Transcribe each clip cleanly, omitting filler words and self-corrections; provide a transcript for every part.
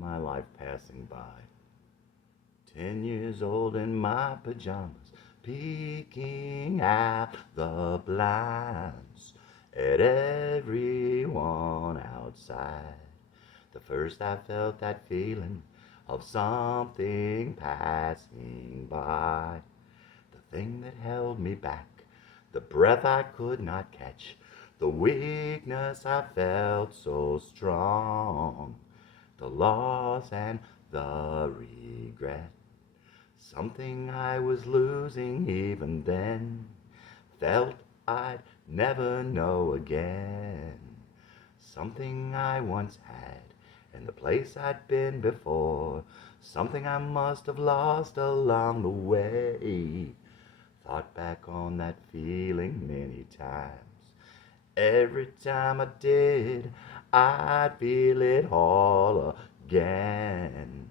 my life passing by. 10 years old in my pajamas, peeking out the blinds at everyone outside. The first I felt that feeling of something passing by. The thing that held me back, the breath I could not catch, the weakness I felt so strong, the loss and the regret. Something I was losing even then, felt I'd never know again. Something I once had, in the place I'd been before, something I must have lost along the way. Thought back on that feeling many times. Every time I did, I'd feel it all again.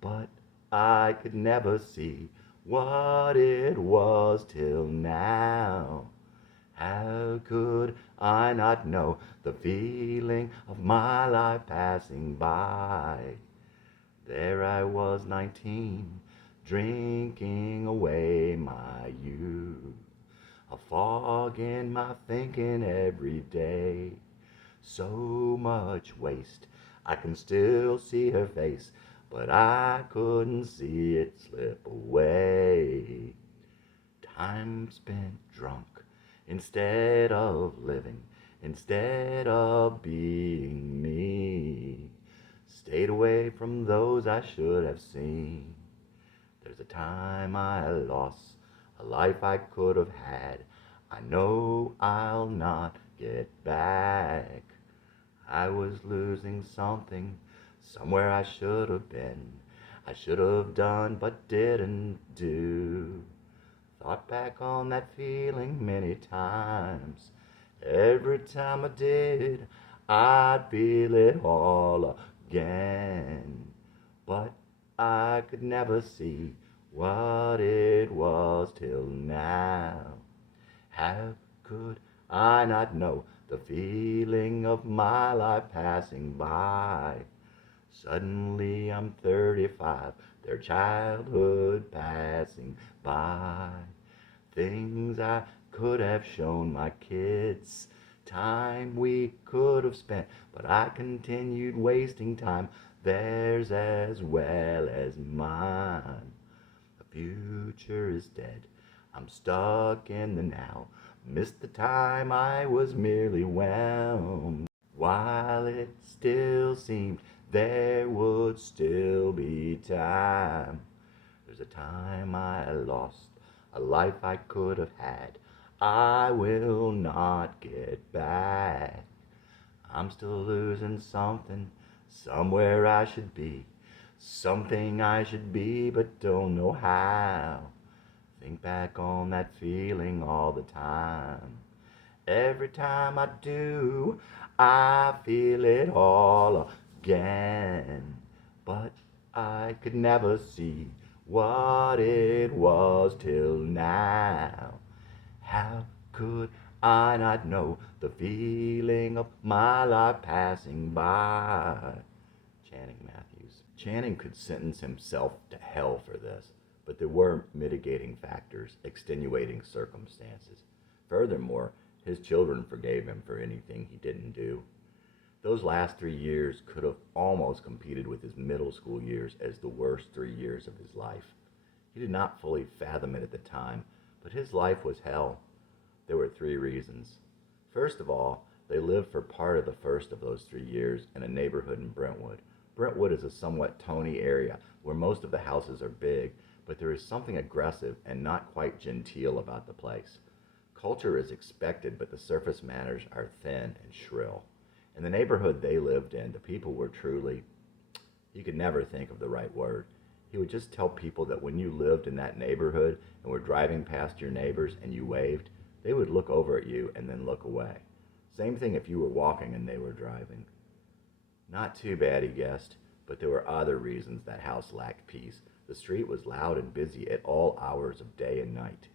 But I could never see what it was till now. How could I not know the feeling of my life passing by? There I was 19, drinking away my youth. A fog in my thinking every day. So much waste, I can still see her face, but I couldn't see it slip away. Time spent drunk, instead of living, instead of being me. Stayed away from those I should have seen. There's a time I lost, a life I could have had. I know I'll not get back. I was losing something, somewhere I should have been. I should have done but didn't do. Thought back on that feeling many times. Every time I did, I'd feel it all again. But I could never see what it was till now. How could I not know the feeling of my life passing by? Suddenly I'm 35, their childhood passing by. Things I could have shown my kids, time we could have spent, but I continued wasting time, theirs as well as mine. The future is dead, I'm stuck in the now, missed the time I was merely whelmed. While it still seemed there would still be time. There's a time I lost, a life I could have had, I will not get back. I'm still losing something, somewhere I should be, something I should be but don't know how. Think back on that feeling all the time. Every time I do, I feel it all again. But I could never see what it was till now. How could I not know the feeling of my life passing by? Channing Matthews. Channing could sentence himself to hell for this, but there were mitigating factors, extenuating circumstances. Furthermore, his children forgave him for anything he didn't do. Those last 3 years could have almost competed with his middle school years as the worst 3 years of his life. He did not fully fathom it at the time, but his life was hell. There were 3 reasons. First of all, they lived for part of the first of those 3 years in a neighborhood in Brentwood. Brentwood is a somewhat tony area where most of the houses are big, but there is something aggressive and not quite genteel about the place. Culture is expected, but the surface manners are thin and shrill. In the neighborhood they lived in, the people were truly, you could never think of the right word. He would just tell people that when you lived in that neighborhood and were driving past your neighbors and you waved, they would look over at you and then look away. Same thing if you were walking and they were driving. Not too bad, he guessed, but there were other reasons that house lacked peace. The street was loud and busy at all hours of day and night,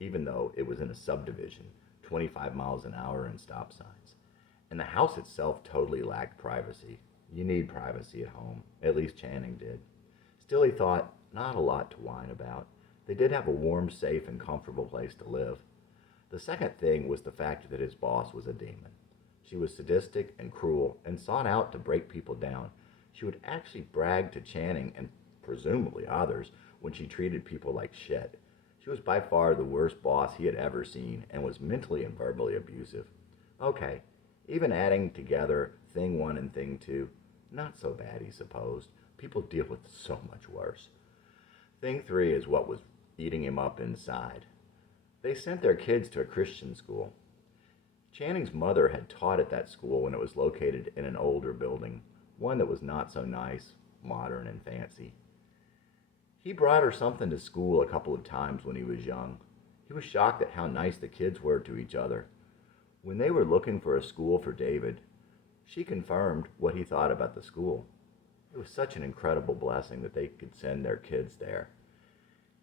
even though it was in a subdivision, 25 miles an hour and stop signs. And the house itself totally lacked privacy. You need privacy at home. At least Channing did. Still, he thought, not a lot to whine about. They did have a warm, safe, and comfortable place to live. The second thing was the fact that his boss was a demon. She was sadistic and cruel and sought out to break people down. She would actually brag to Channing and presumably others when she treated people like shit. She was by far the worst boss he had ever seen and was mentally and verbally abusive. Okay, even adding together thing one and thing two, not so bad, he supposed. People deal with so much worse. Thing three is what was eating him up inside. They sent their kids to a Christian school. Channing's mother had taught at that school when it was located in an older building, one that was not so nice, modern, and fancy. He brought her something to school a couple of times when he was young. He was shocked at how nice the kids were to each other. When they were looking for a school for David, she confirmed what he thought about the school. It was such an incredible blessing that they could send their kids there.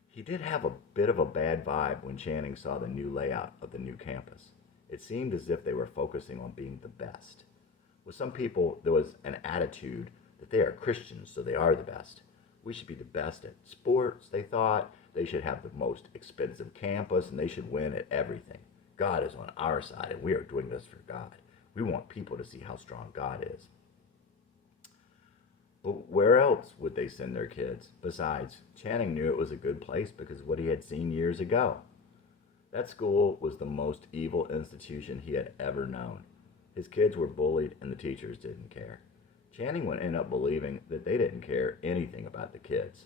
He did have a bit of a bad vibe when Channing saw the new layout of the new campus. It seemed as if they were focusing on being the best. With some people, there was an attitude that they are Christians, so they are the best. We should be the best at sports, they thought. They should have the most expensive campus, and they should win at everything. God is on our side, and we are doing this for God. We want people to see how strong God is. But where else would they send their kids? Besides, Channing knew it was a good place because of what he had seen years ago. That school was the most evil institution he had ever known. His kids were bullied and the teachers didn't care. Channing would end up believing that they didn't care anything about the kids.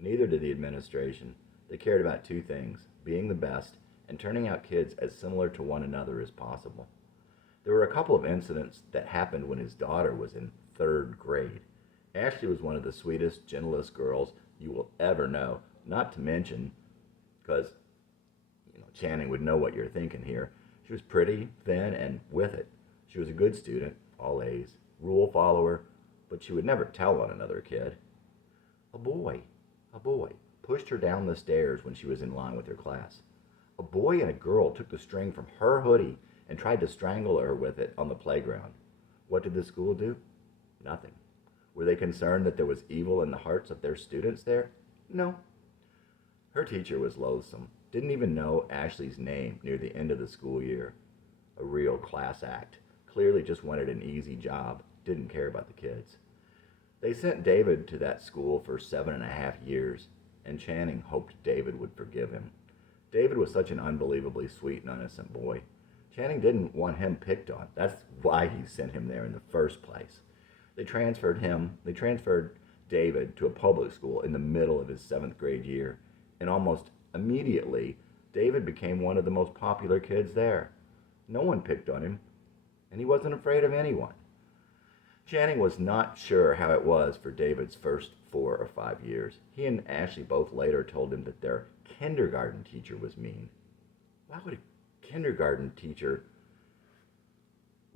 Neither did the administration. They cared about two things, being the best and turning out kids as similar to one another as possible. There were a couple of incidents that happened when his daughter was in 3rd grade. Ashley was one of the sweetest, gentlest girls you will ever know, not to mention, because Channing would know what you're thinking here. She was pretty, thin, and with it. She was a good student, all A's, rule follower, but she would never tell on another kid. A boy pushed her down the stairs when she was in line with her class. A boy and a girl took the string from her hoodie and tried to strangle her with it on the playground. What did the school do? Nothing. Were they concerned that there was evil in the hearts of their students there? No. Her teacher was loathsome. Didn't even know Ashley's name near the end of the school year. A real class act. Clearly just wanted an easy job. Didn't care about the kids. They sent David to that school for 7.5 years, and Channing hoped David would forgive him. David was such an unbelievably sweet and innocent boy. Channing didn't want him picked on. That's why he sent him there in the first place. They transferred David to a public school in the middle of his 7th grade year, and almost immediately, David became one of the most popular kids there. No one picked on him, and he wasn't afraid of anyone. Channing was not sure how it was for David's first 4 or 5 years. He and Ashley both later told him that their kindergarten teacher was mean. Why would a kindergarten teacher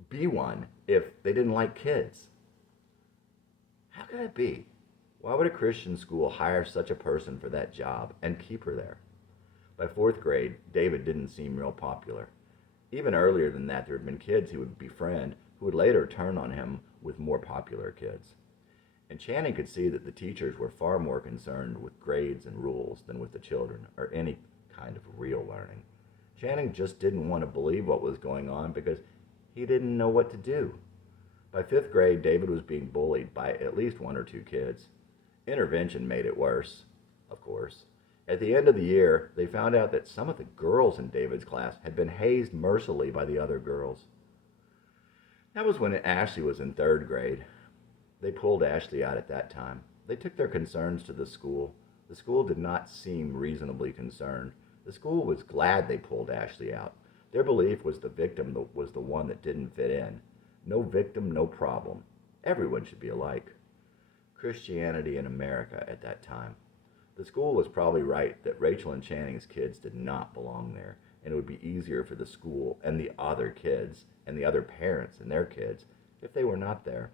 be one if they didn't like kids? How could that be? Why would a Christian school hire such a person for that job and keep her there? By 4th grade, David didn't seem real popular. Even earlier than that, there had been kids he would befriend who would later turn on him with more popular kids. And Channing could see that the teachers were far more concerned with grades and rules than with the children or any kind of real learning. Channing just didn't want to believe what was going on because he didn't know what to do. By 5th grade, David was being bullied by at least 1 or 2 kids. Intervention made it worse, of course. At the end of the year, they found out that some of the girls in David's class had been hazed mercilessly by the other girls. That was when Ashley was in 3rd grade. They pulled Ashley out at that time. They took their concerns to the school. The school did not seem reasonably concerned. The school was glad they pulled Ashley out. Their belief was the victim was the one that didn't fit in. No victim, no problem. Everyone should be alike. Christianity in America at that time. The school was probably right that Rachel and Channing's kids did not belong there, and it would be easier for the school and the other kids and the other parents and their kids if they were not there.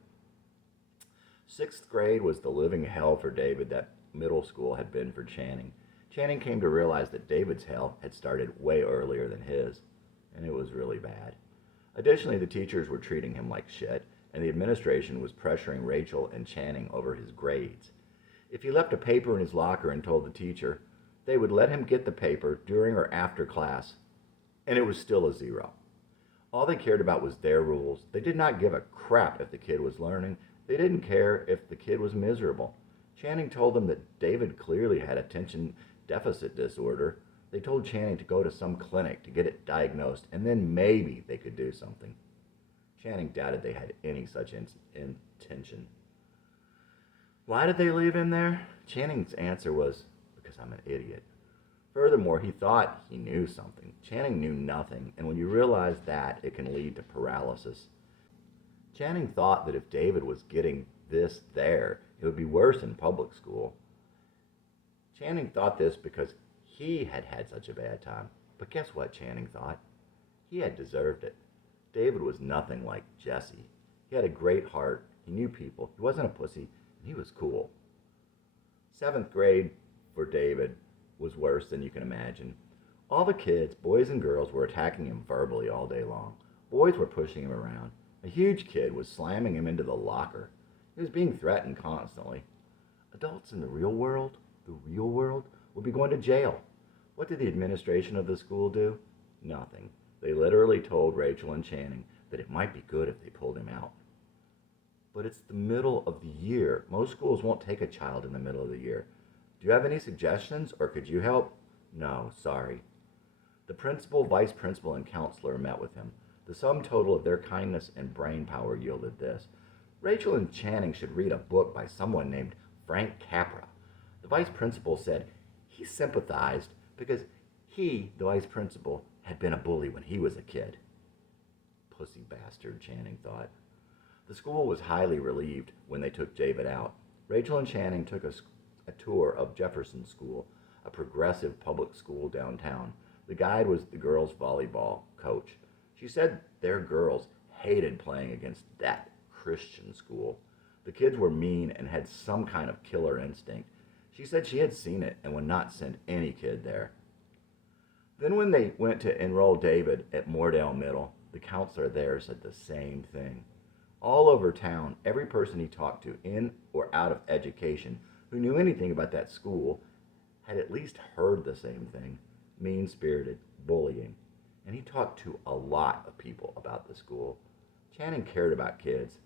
6th grade was the living hell for David that middle school had been for Channing. Channing came to realize that David's hell had started way earlier than his, and it was really bad. Additionally, the teachers were treating him like shit, and the administration was pressuring Rachel and Channing over his grades. If he left a paper in his locker and told the teacher, they would let him get the paper during or after class, and it was still a 0. All they cared about was their rules. They did not give a crap if the kid was learning. They didn't care if the kid was miserable. Channing told them that David clearly had attention deficit disorder. They told Channing to go to some clinic to get it diagnosed, and then maybe they could do something. Channing doubted they had any such intention. Why did they leave him there? Channing's answer was, because I'm an idiot. Furthermore, he thought he knew something. Channing knew nothing, and when you realize that, it can lead to paralysis. Channing thought that if David was getting this there, it would be worse in public school. Channing thought this because he had had such a bad time. But guess what Channing thought? He had deserved it. David was nothing like Jesse. He had a great heart. He knew people. He wasn't a pussy, and he was cool. 7th grade for David was worse than you can imagine. All the kids, boys and girls, were attacking him verbally all day long. Boys were pushing him around. A huge kid was slamming him into the locker. He was being threatened constantly. Adults in the real world, would be going to jail. What did the administration of the school do? Nothing. They literally told Rachel and Channing that it might be good if they pulled him out. But it's the middle of the year. Most schools won't take a child in the middle of the year. Do you have any suggestions, or could you help? No, sorry. The principal, vice principal, and counselor met with him. The sum total of their kindness and brain power yielded this. Rachel and Channing should read a book by someone named Frank Capra. The vice principal said he sympathized because he, the vice principal, had been a bully when he was a kid. Pussy bastard, Channing thought. The school was highly relieved when they took David out. Rachel and Channing took a tour of Jefferson School, a progressive public school downtown. The guide was the girls' volleyball coach. She said their girls hated playing against that Christian school. The kids were mean and had some kind of killer instinct. She said she had seen it and would not send any kid there. Then when they went to enroll David at Moordale Middle, the counselor there said the same thing. All over town, every person he talked to, in or out of education, who knew anything about that school, had at least heard the same thing: mean-spirited, bullying. And he talked to a lot of people about the school. Channing cared about kids.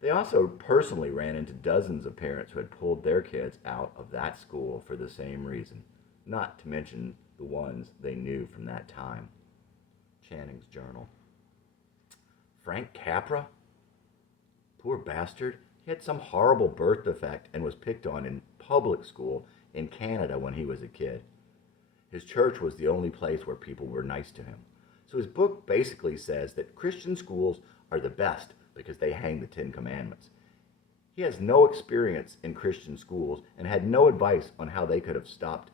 They also personally ran into dozens of parents who had pulled their kids out of that school for the same reason, not to mention the ones they knew from that time. Channing's journal. Frank Capra? Poor bastard. He had some horrible birth defect and was picked on in public school in Canada when he was a kid. His church was the only place where people were nice to him. So his book basically says that Christian schools are the best because they hang the 10 Commandments. He has no experience in Christian schools and had no advice on how they could have stopped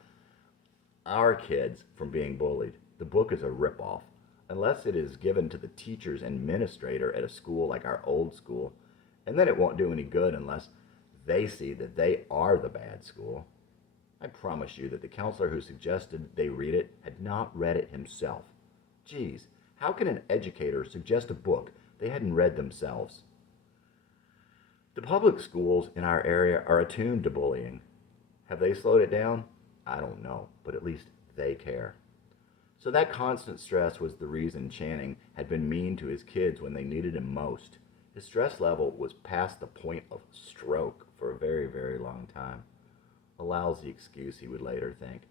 our kids from being bullied. The book is a ripoff. Unless it is given to the teachers and administrator at a school like our old school, and then it won't do any good unless they see that they are the bad school. I promise you that the counselor who suggested they read it had not read it himself. Geez, how can an educator suggest a book they hadn't read themselves? The public schools in our area are attuned to bullying. Have they slowed it down? I don't know, but at least they care. So that constant stress was the reason Channing had been mean to his kids when they needed him most. His stress level was past the point of stroke for a very, very long time. A lousy excuse, he would later think,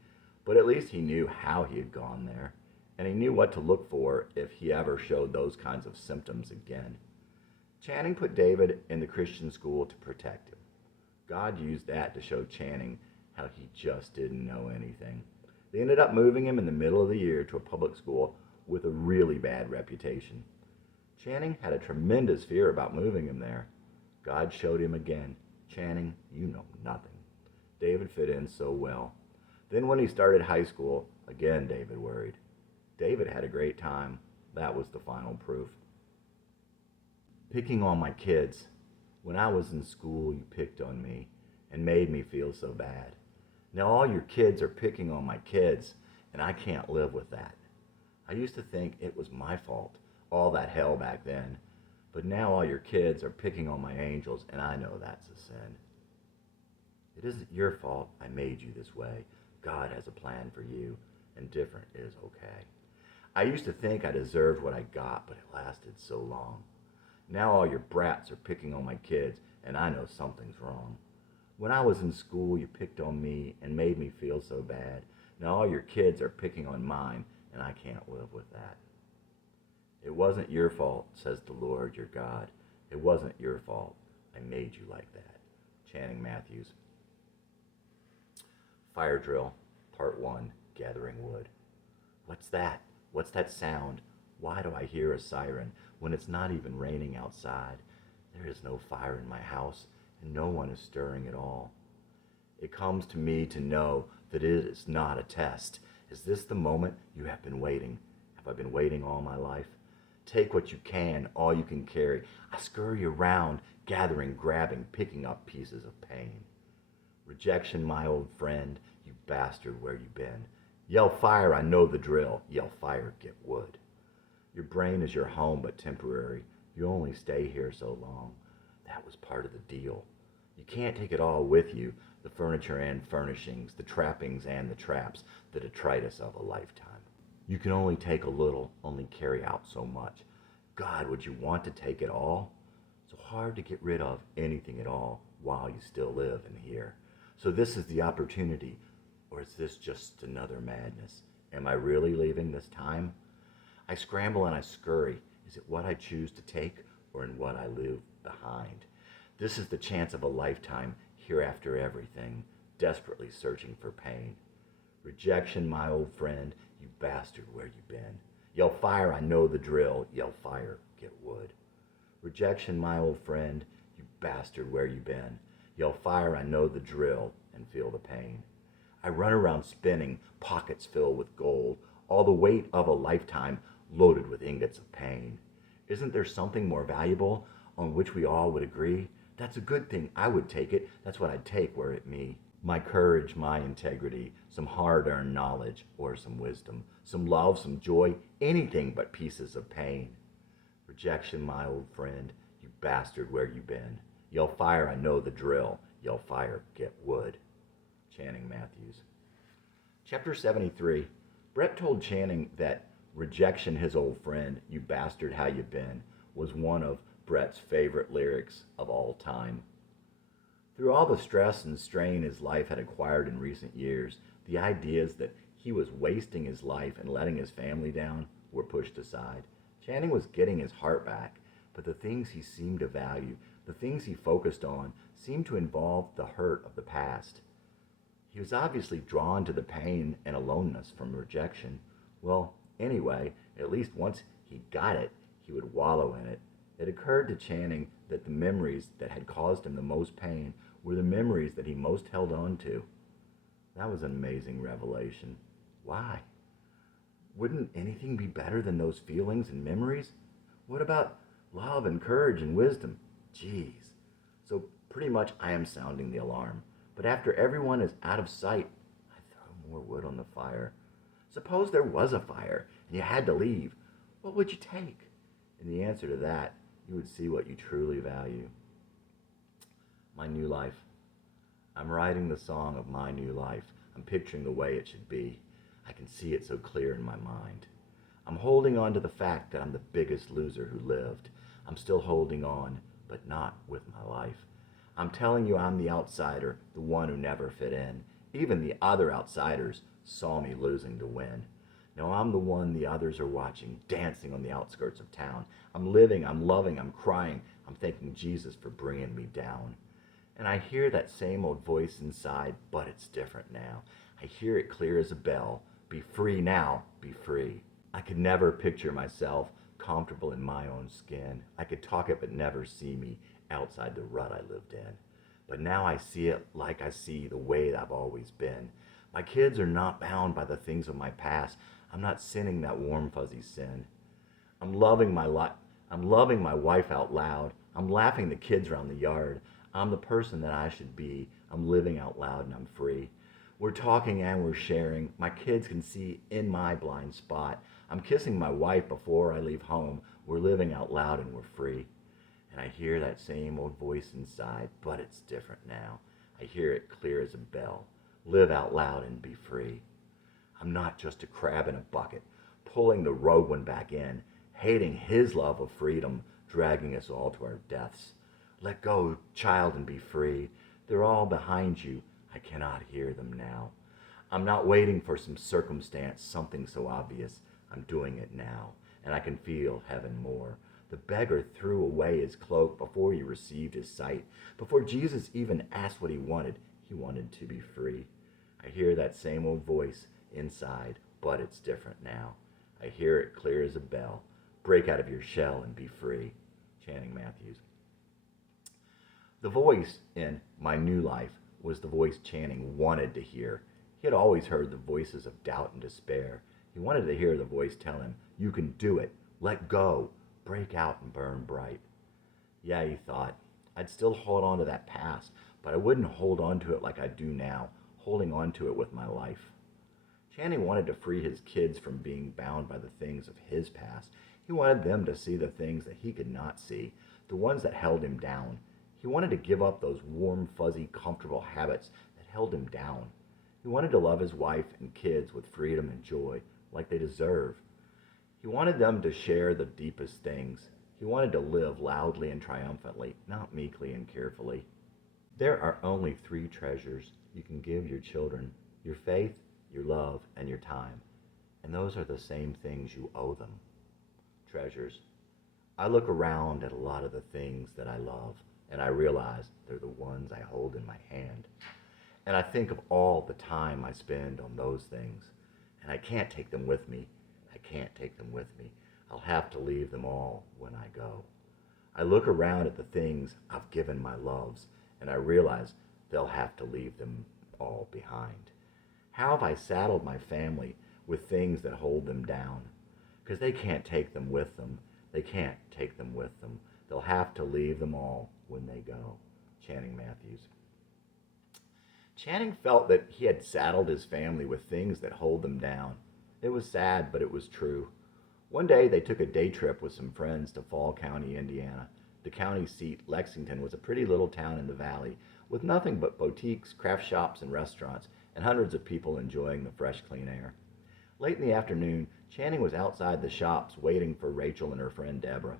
but at least he knew how he had gone there, and he knew what to look for if he ever showed those kinds of symptoms again. Channing put David in the Christian school to protect him. God used that to show Channing how he just didn't know anything. They ended up moving him in the middle of the year to a public school with a really bad reputation. Channing had a tremendous fear about moving him there. God showed him again, Channing, you know nothing. David fit in so well. Then when he started high school, again David worried. David had a great time. That was the final proof. Picking on my kids. When I was in school, you picked on me and made me feel so bad. Now all your kids are picking on my kids, and I can't live with that. I used to think it was my fault, all that hell back then. But now all your kids are picking on my angels, and I know that's a sin. It isn't your fault I made you this way. God has a plan for you, and different is okay. I used to think I deserved what I got, but it lasted so long. Now all your brats are picking on my kids, and I know something's wrong. When I was in school, you picked on me and made me feel so bad. Now all your kids are picking on mine, and I can't live with that. It wasn't your fault, says the Lord your God. It wasn't your fault. I made you like that. Channing Matthews. Fire drill, part 1, gathering wood. What's that? What's that sound? Why do I hear a siren when it's not even raining outside? There is no fire in my house, and no one is stirring at all. It comes to me to know that it is not a test. Is this the moment you have been waiting? Have I been waiting all my life? Take what you can, all you can carry. I scurry around, gathering, grabbing, picking up pieces of pain. Rejection, my old friend, you bastard, where you been? Yell fire, I know the drill. Yell fire, get wood. Your brain is your home, but temporary. You only stay here so long. That was part of the deal. You can't take it all with you, the furniture and furnishings, the trappings and the traps, the detritus of a lifetime. You can only take a little, only carry out so much. God, would you want to take it all? So hard to get rid of anything at all while you still live in here. So this is the opportunity, or is this just another madness? Am I really leaving this time? I scramble and I scurry. Is it what I choose to take, or in what I leave behind? This is the chance of a lifetime, here after everything, desperately searching for pain. Rejection, my old friend, you bastard, where you been? Yell fire, I know the drill. Yell fire, get wood. Rejection, my old friend, you bastard, where you been? Yell fire, I know the drill, and feel the pain. I run around spinning, pockets filled with gold, all the weight of a lifetime loaded with ingots of pain. Isn't there something more valuable on which we all would agree? That's a good thing, I would take it, that's what I'd take were it me. My courage, my integrity, some hard-earned knowledge, or some wisdom, some love, some joy, anything but pieces of pain. Rejection, my old friend, you bastard, where you been? Yell fire, I know the drill. Yell fire, get wood. Channing Matthews. Chapter 73. Brett told Channing that rejection, his old friend, you bastard, how you been, was one of Brett's favorite lyrics of all time. Through all the stress and strain his life had acquired in recent years, the ideas that he was wasting his life and letting his family down were pushed aside. Channing was getting his heart back, but the things he seemed to value, the things he focused on, seemed to involve the hurt of the past. He was obviously drawn to the pain and aloneness from rejection. Well, anyway, at least once he got it, he would wallow in it. It occurred to Channing that the memories that had caused him the most pain were the memories that he most held on to. That was an amazing revelation. Why? Wouldn't anything be better than those feelings and memories? What about love and courage and wisdom? Jeez. So pretty much I am sounding the alarm. But after everyone is out of sight, I throw more wood on the fire. Suppose there was a fire and you had to leave. What would you take? And the answer to that, you would see what you truly value. My new life. I'm writing the song of my new life. I'm picturing the way it should be. I can see it so clear in my mind. I'm holding on to the fact that I'm the biggest loser who lived. I'm still holding on, but not with my life. I'm telling you I'm the outsider, the one who never fit in. Even the other outsiders saw me losing to win. Now I'm the one the others are watching, dancing on the outskirts of town. I'm living, I'm loving, I'm crying. I'm thanking Jesus for bringing me down. And I hear that same old voice inside, but it's different now. I hear it clear as a bell. Be free now, be free. I could never picture myself comfortable in my own skin. I could talk it but never see me outside the rut I lived in. But now I see it like I see the way I've always been. My kids are not bound by the things of my past. I'm not sinning that warm fuzzy sin. I'm loving my wife out loud. I'm laughing the kids around the yard. I'm the person that I should be. I'm living out loud and I'm free. We're talking and we're sharing. My kids can see in my blind spot. I'm kissing my wife before I leave home. We're living out loud and we're free. And I hear that same old voice inside, but it's different now. I hear it clear as a bell. Live out loud and be free. I'm not just a crab in a bucket, pulling the rogue one back in, hating his love of freedom, dragging us all to our deaths. Let go, child, and be free. They're all behind you. I cannot hear them now. I'm not waiting for some circumstance, something so obvious. I'm doing it now, and I can feel heaven more. The beggar threw away his cloak before he received his sight. Before Jesus even asked what he wanted to be free. I hear that same old voice inside, but it's different now. I hear it clear as a bell. Break out of your shell and be free. Channing Matthews. The voice in My New Life was the voice Channing wanted to hear. He had always heard the voices of doubt and despair. He wanted to hear the voice tell him, you can do it, let go, break out and burn bright. Yeah, he thought, I'd still hold on to that past, but I wouldn't hold on to it like I do now, holding on to it with my life. Channing wanted to free his kids from being bound by the things of his past. He wanted them to see the things that he could not see, the ones that held him down. He wanted to give up those warm, fuzzy, comfortable habits that held him down. He wanted to love his wife and kids with freedom and joy, like they deserve. He wanted them to share the deepest things. He wanted to live loudly and triumphantly, not meekly and carefully. There are only 3 treasures you can give your children: your faith, your love, and your time. And those are the same things you owe them. Treasures. I look around at a lot of the things that I love, and I realize they're the ones I hold in my hand. And I think of all the time I spend on those things, and I can't take them with me. I can't take them with me. I'll have to leave them all when I go. I look around at the things I've given my loves, and I realize they'll have to leave them all behind. How have I saddled my family with things that hold them down? Because they can't take them with them. They can't take them with them. They'll have to leave them all when they go. Channing Matthews. Channing felt that he had saddled his family with things that hold them down. It was sad, but it was true. One day they took a day trip with some friends to Fall County, Indiana. The county seat, Lexington, was a pretty little town in the valley with nothing but boutiques, craft shops, and restaurants, and hundreds of people enjoying the fresh, clean air. Late in the afternoon, Channing was outside the shops waiting for Rachel and her friend Deborah.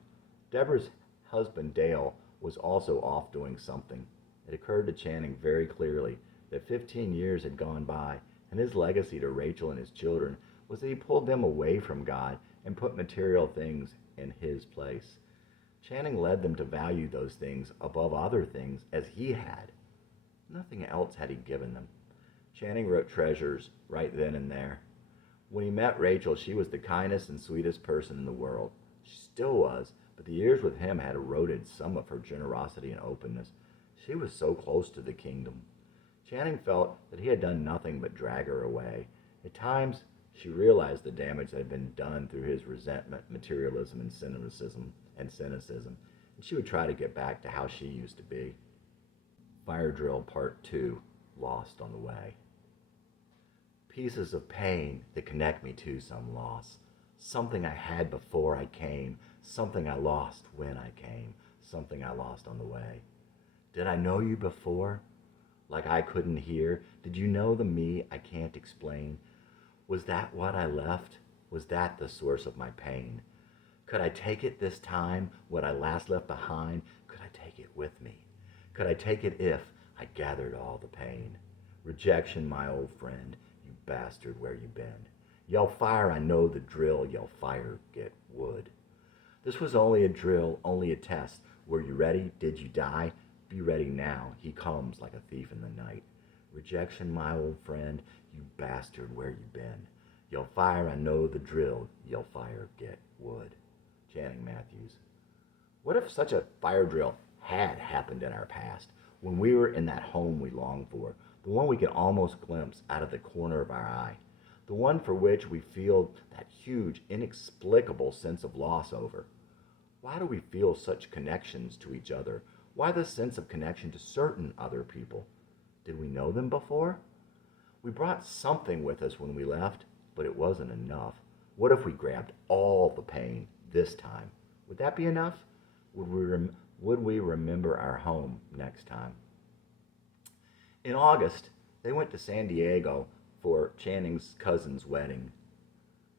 Deborah's husband, Dale, was also off doing something. It occurred to Channing very clearly that 15 years had gone by, and his legacy to Rachel and his children was that he pulled them away from God and put material things in his place. Channing led them to value those things above other things as he had. Nothing else had he given them. Channing wrote treasures right then and there. When he met Rachel, she was the kindest and sweetest person in the world. She still was, but the years with him had eroded some of her generosity and openness. She was so close to the kingdom. Channing felt that he had done nothing but drag her away. At times, she realized the damage that had been done through his resentment, materialism, and cynicism, and she would try to get back to how she used to be. Fire Drill Part 2, Lost on the Way. Pieces of pain that connect me to some loss. Something I had before I came, something I lost when I came, something I lost on the way. Did I know you before? Like I couldn't hear? Did you know the me I can't explain? Was that what I left? Was that the source of my pain? Could I take it this time, what I last left behind? Could I take it with me? Could I take it if I gathered all the pain? Rejection, my old friend, you bastard, where you been? Yell fire, I know the drill, yell fire, get wood. This was only a drill, only a test. Were you ready? Did you die? Be ready now, he comes like a thief in the night. Rejection, my old friend, you bastard, where you been? Yell fire, I know the drill, yell fire, get wood. Channing Matthews. What if such a fire drill had happened in our past, when we were in that home we longed for, the one we could almost glimpse out of the corner of our eye, the one for which we feel that huge, inexplicable sense of loss over? Why do we feel such connections to each other? Why the sense of connection to certain other people? Did we know them before? We brought something with us when we left, but it wasn't enough. What if we grabbed all the pain this time? Would that be enough? Would we Would we remember our home next time? In August, they went to San Diego for Channing's cousin's wedding.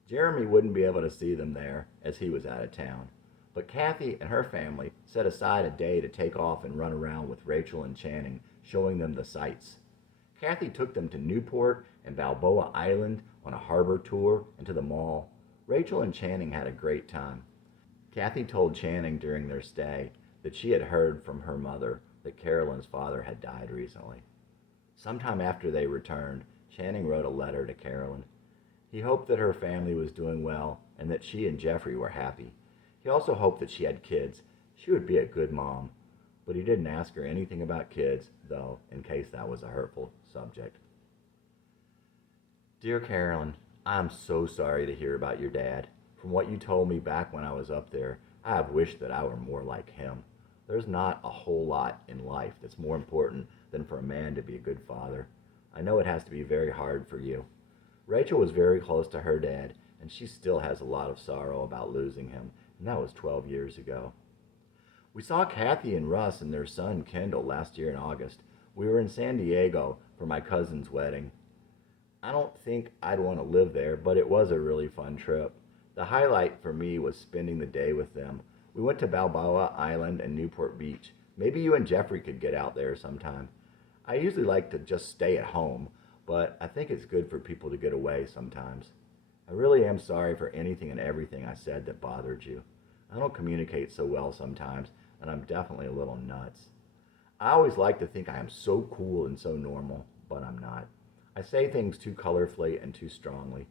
Jeremy wouldn't be able to see them there as he was out of town, but Kathy and her family set aside a day to take off and run around with Rachel and Channing, showing them the sights. Kathy took them to Newport and Balboa Island on a harbor tour and to the mall. Rachel and Channing had a great time. Kathy told Channing during their stay that she had heard from her mother that Carolyn's father had died recently. Sometime after they returned, Channing wrote a letter to Carolyn. He hoped that her family was doing well and that she and Jeffrey were happy. He also hoped that she had kids. She would be a good mom. But he didn't ask her anything about kids, though, in case that was a hurtful subject. Dear Carolyn, I am so sorry to hear about your dad. From what you told me back when I was up there, I have wished that I were more like him. There's not a whole lot in life that's more important than for a man to be a good father. I know it has to be very hard for you. Rachel was very close to her dad, and she still has a lot of sorrow about losing him, and that was 12 years ago. We saw Kathy and Russ and their son Kendall last year in August. We were in San Diego for my cousin's wedding. I don't think I'd want to live there, but it was a really fun trip. The highlight for me was spending the day with them. We went to Balboa Island and Newport Beach. Maybe you and Jeffrey could get out there sometime. I usually like to just stay at home, but I think it's good for people to get away sometimes. I really am sorry for anything and everything I said that bothered you. I don't communicate so well sometimes, and I'm definitely a little nuts. I always like to think I am so cool and so normal, but I'm not. I say things too colorfully and too strongly.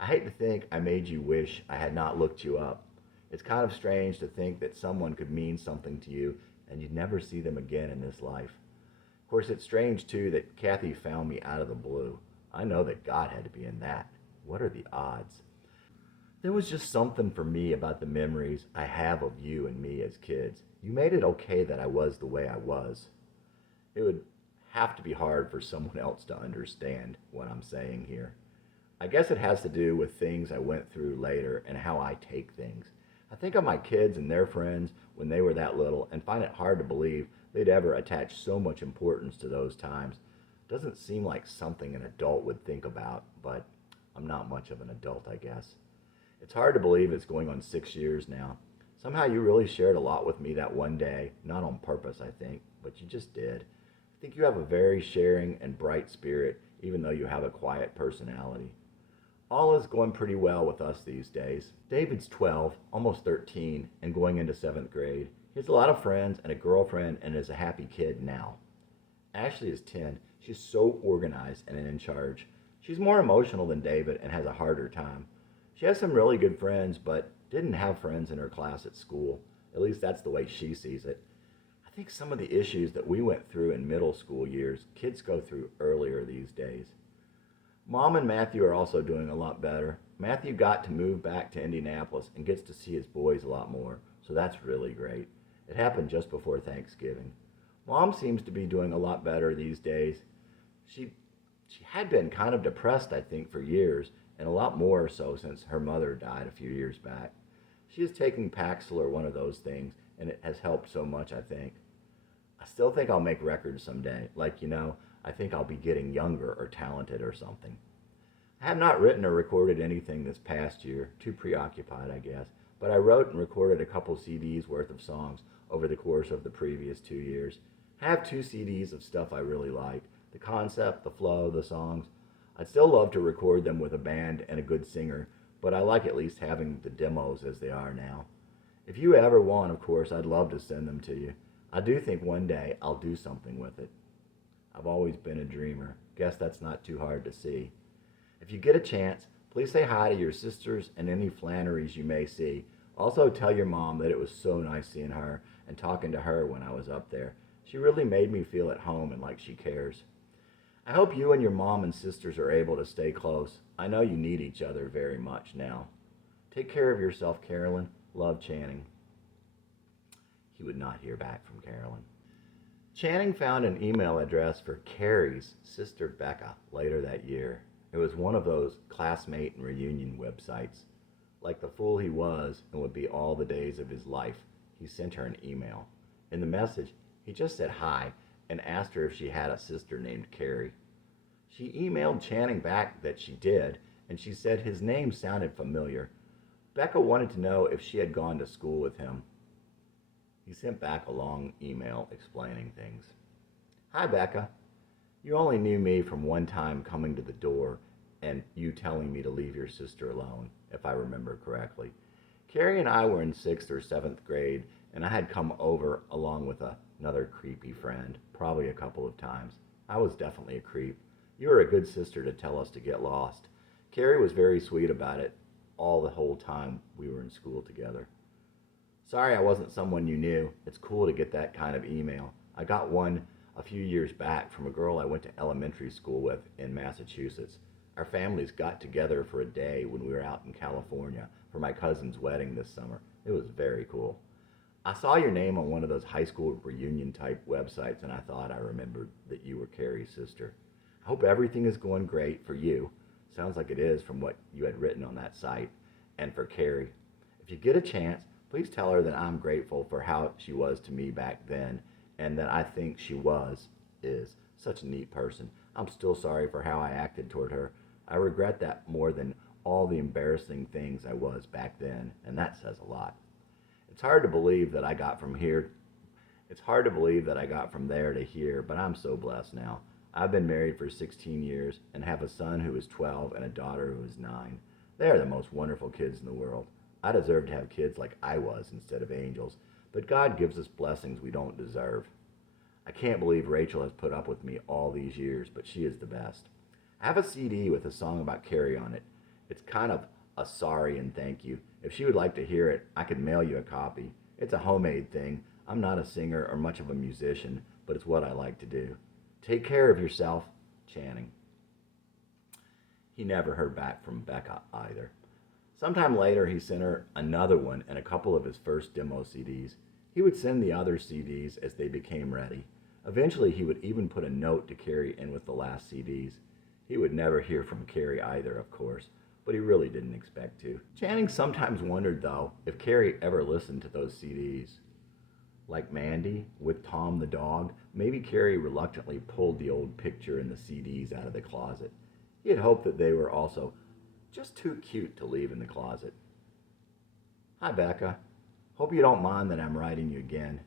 I hate to think I made you wish I had not looked you up. It's kind of strange to think that someone could mean something to you and you'd never see them again in this life. Of course, it's strange, too, that Kathy found me out of the blue. I know that God had to be in that. What are the odds? There was just something for me about the memories I have of you and me as kids. You made it okay that I was the way I was. It would have to be hard for someone else to understand what I'm saying here. I guess it has to do with things I went through later and how I take things. I think of my kids and their friends when they were that little and find it hard to believe they'd ever attach so much importance to those times. Doesn't seem like something an adult would think about, but I'm not much of an adult, I guess. It's hard to believe it's going on 6 years now. Somehow you really shared a lot with me that one day, not on purpose, I think, but you just did. I think you have a very sharing and bright spirit, even though you have a quiet personality. All is going pretty well with us these days. David's 12, almost 13, and going into 7th grade. He has a lot of friends and a girlfriend and is a happy kid now. Ashley is 10. She's so organized and in charge. She's more emotional than David and has a harder time. She has some really good friends, but didn't have friends in her class at school. At least that's the way she sees it. I think some of the issues that we went through in middle school years, kids go through earlier these days. Mom and Matthew are also doing a lot better. Matthew got to move back to Indianapolis and gets to see his boys a lot more, so that's really great. It happened just before Thanksgiving. Mom seems to be doing a lot better these days. She had been kind of depressed, I think, for years, and a lot more so since her mother died a few years back. She is taking Paxil or one of those things, and it has helped so much, I think. I still think I'll make records someday. I think I'll be getting younger or talented or something. I have not written or recorded anything this past year, too preoccupied, I guess, but I wrote and recorded a couple CDs worth of songs over the course of the previous 2 years. I have 2 CDs of stuff I really like, the concept, the flow, the songs. I'd still love to record them with a band and a good singer, but I like at least having the demos as they are now. If you ever want, of course, I'd love to send them to you. I do think one day I'll do something with it. I've always been a dreamer. Guess that's not too hard to see. If you get a chance, please say hi to your sisters and any Flannerys you may see. Also tell your mom that it was so nice seeing her and talking to her when I was up there. She really made me feel at home and like she cares. I hope you and your mom and sisters are able to stay close. I know you need each other very much now. Take care of yourself, Carolyn. Love, Channing. He would not hear back from Carolyn. Channing found an email address for Carrie's sister Becca later that year. It was one of those classmate and reunion websites. Like the fool he was and would be all the days of his life, he sent her an email. In the message, he just said hi and asked her if she had a sister named Carrie. She emailed Channing back that she did, and she said his name sounded familiar. Becca wanted to know if she had gone to school with him. He sent back a long email explaining things. Hi, Becca. You only knew me from one time coming to the door and you telling me to leave your sister alone, if I remember correctly. Carrie and I were in 6th or 7th grade, and I had come over along with another creepy friend, probably a couple of times. I was definitely a creep. You were a good sister to tell us to get lost. Carrie was very sweet about it all the whole time we were in school together. Sorry I wasn't someone you knew. It's cool to get that kind of email. I got one a few years back from a girl I went to elementary school with in Massachusetts. Our families got together for a day when we were out in California for my cousin's wedding this summer. It was very cool. I saw your name on one of those high school reunion type websites and I thought I remembered that you were Carrie's sister. I hope everything is going great for you. Sounds like it is from what you had written on that site. And for Carrie. If you get a chance, please tell her that I'm grateful for how she was to me back then and that I think she is such a neat person. I'm still sorry for how I acted toward her. I regret that more than all the embarrassing things I was back then, and that says a lot. It's hard to believe that I got from there to here, but I'm so blessed now. I've been married for 16 years and have a son who is 12 and a daughter who is 9. They are the most wonderful kids in the world. I deserve to have kids like I was instead of angels, but God gives us blessings we don't deserve. I can't believe Rachel has put up with me all these years, but she is the best. I have a CD with a song about Carrie on it. It's kind of a sorry and thank you. If she would like to hear it, I could mail you a copy. It's a homemade thing. I'm not a singer or much of a musician, but it's what I like to do. Take care of yourself, Channing. He never heard back from Becca either. Sometime later, he sent her another one and a couple of his first demo CDs. He would send the other CDs as they became ready. Eventually, he would even put a note to Carrie in with the last CDs. He would never hear from Carrie either, of course, but he really didn't expect to. Channing sometimes wondered, though, if Carrie ever listened to those CDs. Like Mandy with Tom the dog, maybe Carrie reluctantly pulled the old picture and the CDs out of the closet. He had hoped that they were also just too cute to leave in the closet. Hi, Becca. Hope you don't mind that I'm writing you again.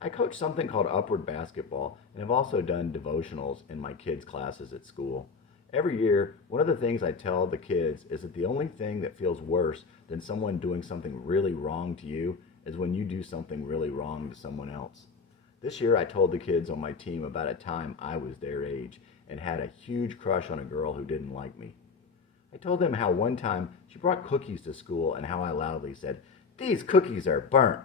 I coach something called Upward Basketball and have also done devotionals in my kids' classes at school. Every year, one of the things I tell the kids is that the only thing that feels worse than someone doing something really wrong to you is when you do something really wrong to someone else. This year, I told the kids on my team about a time I was their age and had a huge crush on a girl who didn't like me. I told them how one time she brought cookies to school and how I loudly said, "These cookies are burnt."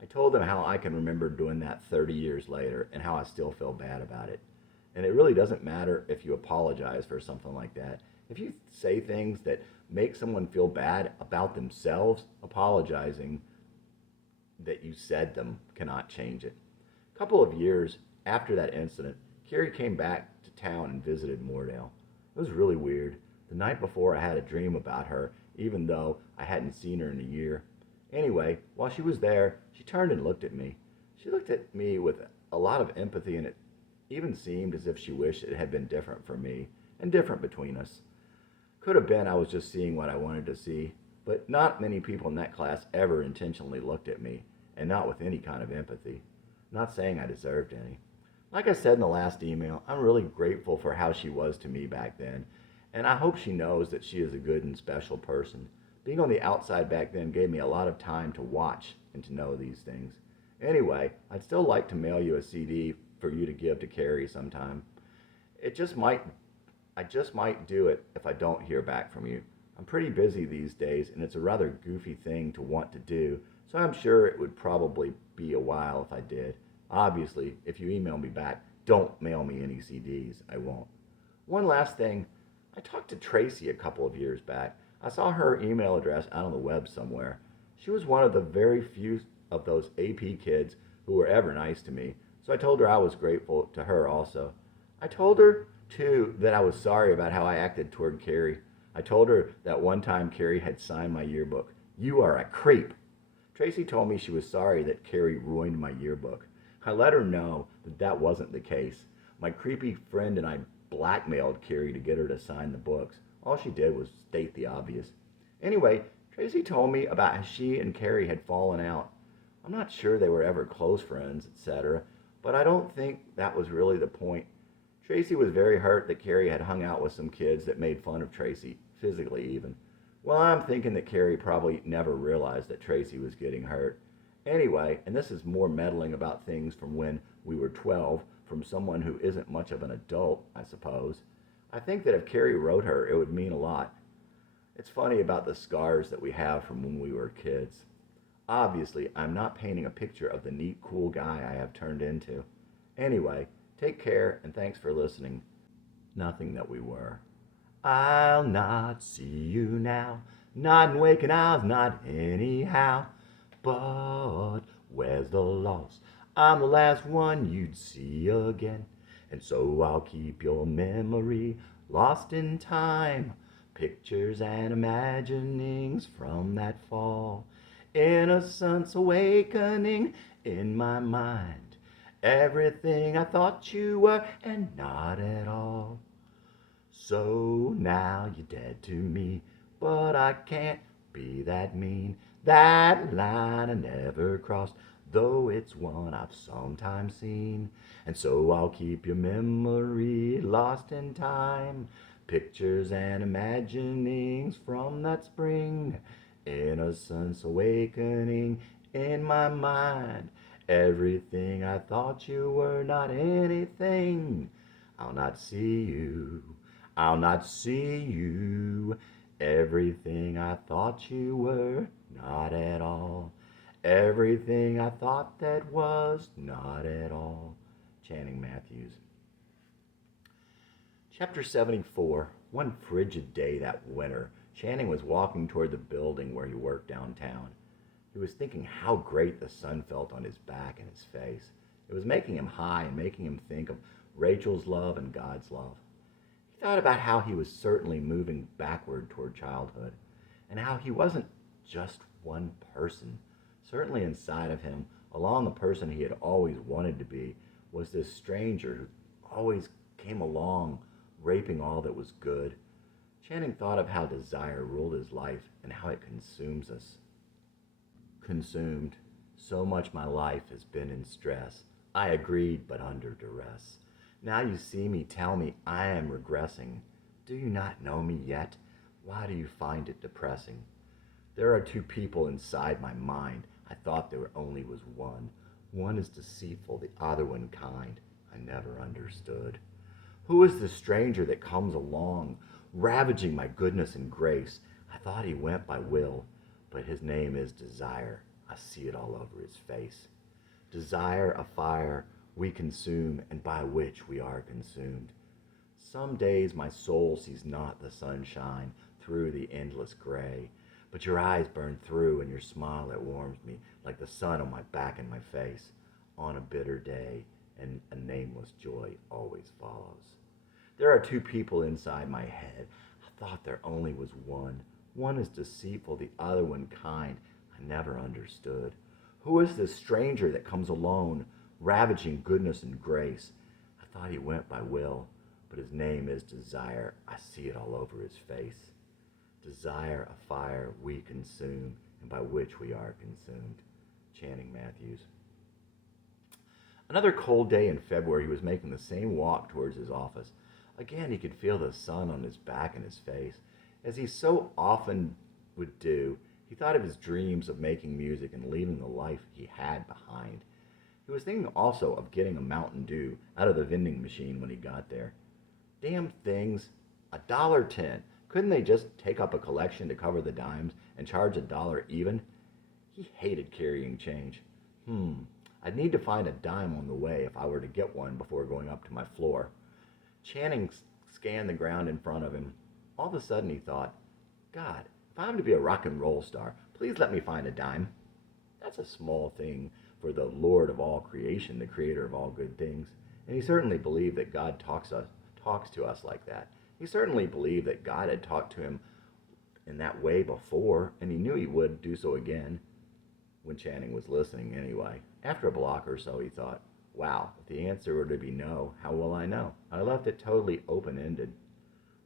I told them how I can remember doing that 30 years later and how I still feel bad about it. And it really doesn't matter if you apologize for something like that. If you say things that make someone feel bad about themselves, apologizing that you said them cannot change it. A couple of years after that incident, Carrie came back to town and visited Moordale. It was really weird. The night before, I had a dream about her, even though I hadn't seen her in a year. Anyway, while she was there, she turned and looked at me. She looked at me with a lot of empathy, and it even seemed as if she wished it had been different for me and different between us. Could have been I was just seeing what I wanted to see, but not many people in that class ever intentionally looked at me, and not with any kind of empathy. Not saying I deserved any. Like I said in the last email, I'm really grateful for how she was to me back then, and I hope she knows that she is a good and special person. Being on the outside back then gave me a lot of time to watch and to know these things. Anyway, I'd still like to mail you a CD for you to give to Carrie sometime. I just might do it if I don't hear back from you. I'm pretty busy these days, and it's a rather goofy thing to want to do, so I'm sure it would probably be a while if I did. Obviously, if you email me back, don't mail me any CDs. I won't. One last thing. I talked to Tracy a couple of years back. I saw her email address out on the web somewhere. She was one of the very few of those AP kids who were ever nice to me, so I told her I was grateful to her also. I told her, too, that I was sorry about how I acted toward Carrie. I told her that one time Carrie had signed my yearbook. "You are a creep." Tracy told me she was sorry that Carrie ruined my yearbook. I let her know that that wasn't the case. My creepy friend and I blackmailed Carrie to get her to sign the books. All she did was state the obvious. Anyway, Tracy told me about how she and Carrie had fallen out. I'm not sure they were ever close friends, etc., but I don't think that was really the point. Tracy was very hurt that Carrie had hung out with some kids that made fun of Tracy, physically even. Well, I'm thinking that Carrie probably never realized that Tracy was getting hurt. Anyway, and this is more meddling about things from when we were 12, from someone who isn't much of an adult, I suppose. I think that if Carrie wrote her, it would mean a lot. It's funny about the scars that we have from when we were kids. Obviously, I'm not painting a picture of the neat, cool guy I have turned into. Anyway, take care and thanks for listening. Nothing that we were. I'll not see you now, not in waking hours, not anyhow. But where's the loss? I'm the last one you'd see again. And so I'll keep your memory lost in time. Pictures and imaginings from that fall. Innocence awakening in my mind. Everything I thought you were and not at all. So now you're dead to me, but I can't be that mean. That line I never crossed, though it's one I've sometimes seen. And so I'll keep your memory lost in time. Pictures and imaginings from that spring. Innocence awakening in my mind. Everything I thought you were, not anything. I'll not see you. I'll not see you. Everything I thought you were, not at all. Everything I thought that was, not at all. Channing Matthews. Chapter 74. One frigid day that winter, Channing was walking toward the building where he worked downtown. He was thinking how great the sun felt on his back and his face. It was making him high and making him think of Rachel's love and God's love. He thought about how he was certainly moving backward toward childhood, and how he wasn't just one person. Certainly inside of him, along the person he had always wanted to be, was this stranger who always came along, raping all that was good. Channing thought of how desire ruled his life and how it consumes us. Consumed. So much my life has been in stress. I agreed, but under duress. Now you see me, tell me I am regressing. Do you not know me yet? Why do you find it depressing? There are two people inside my mind. I thought there only was one. One is deceitful, the other one kind. I never understood. Who is the stranger that comes along, ravaging my goodness and grace? I thought he went by will, but his name is Desire. I see it all over his face. Desire, a fire we consume, and by which we are consumed. Some days my soul sees not the sunshine through the endless gray, but your eyes burn through, and your smile that warms me like the sun on my back and my face. On a bitter day, and a nameless joy always follows. There are two people inside my head. I thought there only was one. One is deceitful, the other one kind. I never understood. Who is this stranger that comes alone, ravaging goodness and grace? I thought he went by will, but his name is Desire. I see it all over his face. Desire, a fire we consume, and by which we are consumed. Channing Matthews. Another cold day in February, he was making the same walk towards his office. Again, he could feel the sun on his back and his face. As he so often would do, he thought of his dreams of making music and leaving the life he had behind. He was thinking also of getting a Mountain Dew out of the vending machine when he got there. Damn things. $1.10. Couldn't they just take up a collection to cover the dimes and charge $1 even? He hated carrying change. I'd need to find a dime on the way if I were to get one before going up to my floor. Channing scanned the ground in front of him. All of a sudden he thought, God, if I'm to be a rock and roll star, please let me find a dime. That's a small thing for the Lord of all creation, the creator of all good things. And he certainly believed that God talks to us like that. He certainly believed that God had talked to him in that way before, and he knew he would do so again. when Channing was listening anyway. After a block or so, he thought, wow, if the answer were to be no, how will I know? I left it totally open-ended.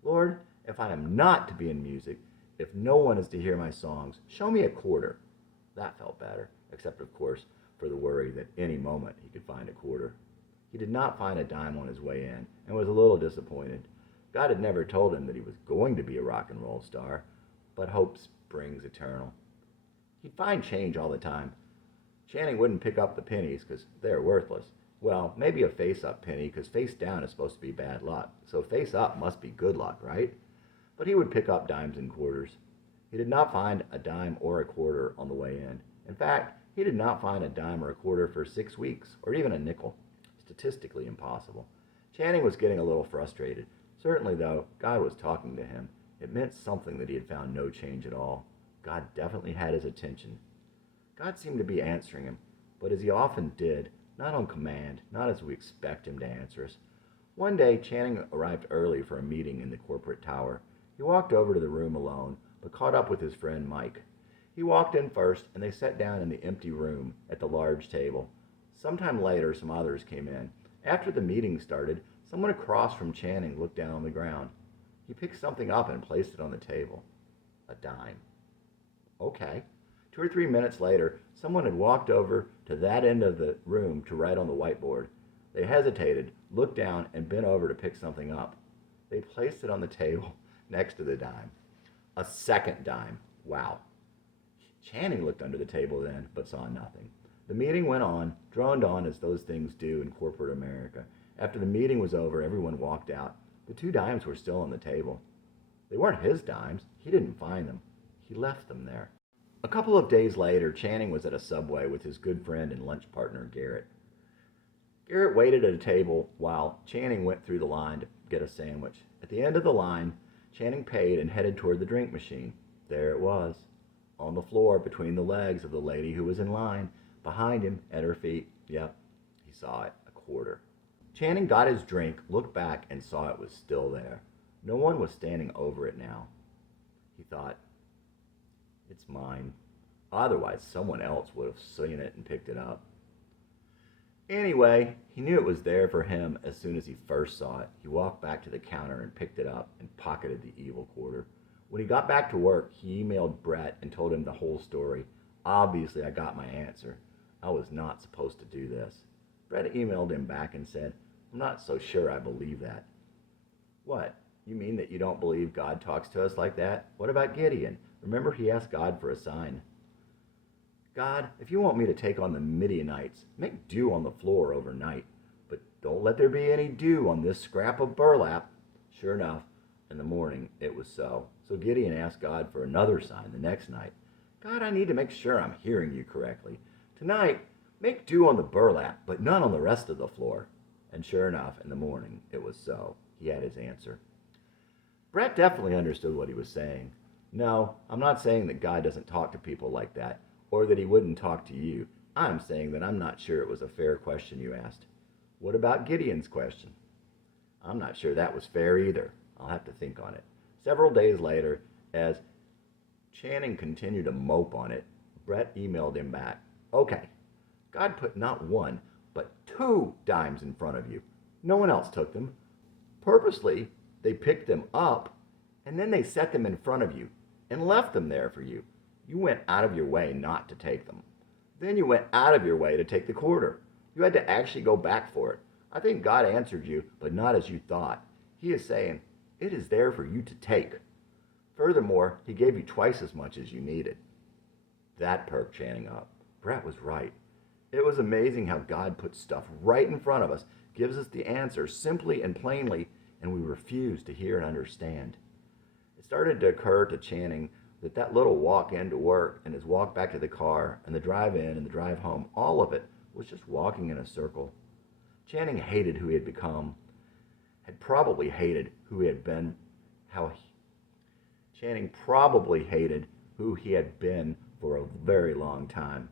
Lord, if I am not to be in music, if no one is to hear my songs, show me a quarter. That felt better, except, of course, for the worry that any moment he could find a quarter. He did not find a dime on his way in and was a little disappointed. God had never told him that he was going to be a rock and roll star, but hope springs eternal. He'd find change all the time. Channing wouldn't pick up the pennies because they're worthless. Well, maybe a face-up penny because face down is supposed to be bad luck, so face-up must be good luck, right? But he would pick up dimes and quarters. He did not find a dime or a quarter on the way in. In fact, he did not find a dime or a quarter for 6 weeks, or even a nickel. Statistically impossible. Channing was getting a little frustrated. Certainly, though, God was talking to him. It meant something that he had found no change at all. God definitely had his attention. God seemed to be answering him, but as he often did, not on command, not as we expect him to answer us. One day, Channing arrived early for a meeting in the corporate tower. He walked over to the room alone, but caught up with his friend Mike. He walked in first, and they sat down in the empty room at the large table. Sometime later, some others came in. After the meeting started, someone across from Channing looked down on the ground. He picked something up and placed it on the table. A dime. Okay. 2 or 3 minutes later, someone had walked over to that end of the room to write on the whiteboard. They hesitated, looked down, and bent over to pick something up. They placed it on the table next to the dime. A second dime. Wow. Channing looked under the table then, but saw nothing. The meeting went on, droned on as those things do in corporate America. After the meeting was over, everyone walked out. The 2 dimes were still on the table. They weren't his dimes. He didn't find them. He left them there. A couple of days later, Channing was at a Subway with his good friend and lunch partner, Garrett. Garrett waited at a table while Channing went through the line to get a sandwich. At the end of the line, Channing paid and headed toward the drink machine. There it was, on the floor between the legs of the lady who was in line, behind him, at her feet. Yep, he saw it, a quarter. Channing got his drink, looked back, and saw it was still there. No one was standing over it now. He thought, it's mine. Otherwise, someone else would have seen it and picked it up. Anyway, he knew it was there for him as soon as he first saw it. He walked back to the counter and picked it up and pocketed the evil quarter. When he got back to work, he emailed Brett and told him the whole story. Obviously, I got my answer. I was not supposed to do this. Brett emailed him back and said, I'm not so sure I believe that. What? You mean that you don't believe God talks to us like that? What about Gideon? Remember, he asked God for a sign. God, if you want me to take on the Midianites, make dew on the floor overnight. But don't let there be any dew on this scrap of burlap. Sure enough, in the morning, it was so. So Gideon asked God for another sign the next night. God, I need to make sure I'm hearing you correctly. Tonight, make dew on the burlap, but none on the rest of the floor. And sure enough, in the morning, it was so. He had his answer. Brett definitely understood what he was saying. No, I'm not saying that God doesn't talk to people like that, or that he wouldn't talk to you. I'm saying that I'm not sure it was a fair question you asked. What about Gideon's question? I'm not sure that was fair either. I'll have to think on it. Several days later, as Channing continued to mope on it, Brett emailed him back. Okay, God put not 1, but 2 dimes in front of you. No one else took them. Purposely, they picked them up, and then they set them in front of you and left them there for you. You went out of your way not to take them. Then you went out of your way to take the quarter. You had to actually go back for it. I think God answered you, but not as you thought. He is saying, it is there for you to take. Furthermore, he gave you twice as much as you needed. That perked Channing up. Brett was right. It was amazing how God puts stuff right in front of us, gives us the answer simply and plainly, and we refuse to hear and understand. It started to occur to Channing that little walk into work and his walk back to the car and the drive in and the drive home, all of it was just walking in a circle. Channing hated who he had become, had probably hated who he had been, Channing probably hated who he had been for a very long time.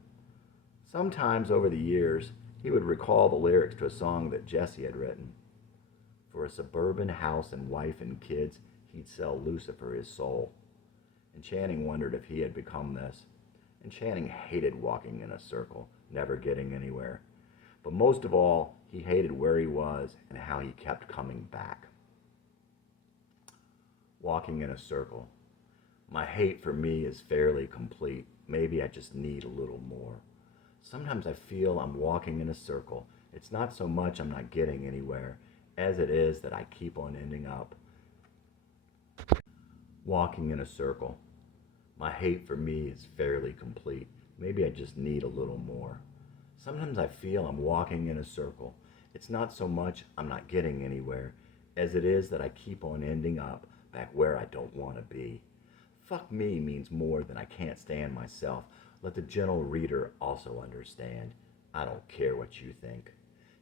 Sometimes over the years, he would recall the lyrics to a song that Jesse had written. For a suburban house and wife and kids, he'd sell Lucifer his soul. And Channing wondered if he had become this. And Channing hated walking in a circle, never getting anywhere. But most of all, he hated where he was and how he kept coming back. Walking in a circle. My hate for me is fairly complete. Maybe I just need a little more. Sometimes I feel I'm walking in a circle. It's not so much I'm not getting anywhere as it is that I keep on ending up walking in a circle. My hate for me is fairly complete. Maybe I just need a little more. Sometimes I feel I'm walking in a circle. It's not so much I'm not getting anywhere as it is that I keep on ending up back where I don't want to be. Fuck me means more than I can't stand myself. Let the gentle reader also understand. I don't care what you think.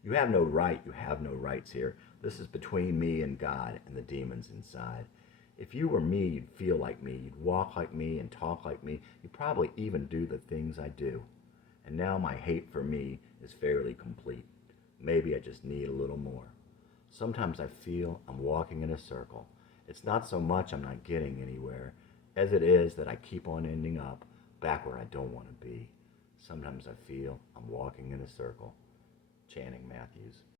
You have no right, you have no rights here. This is between me and God and the demons inside. If you were me, you'd feel like me, you'd walk like me and talk like me, you'd probably even do the things I do. And now my hate for me is fairly complete. Maybe I just need a little more. Sometimes I feel I'm walking in a circle. It's not so much I'm not getting anywhere as it is that I keep on ending up back where I don't want to be. Sometimes I feel I'm walking in a circle. Channing Matthews.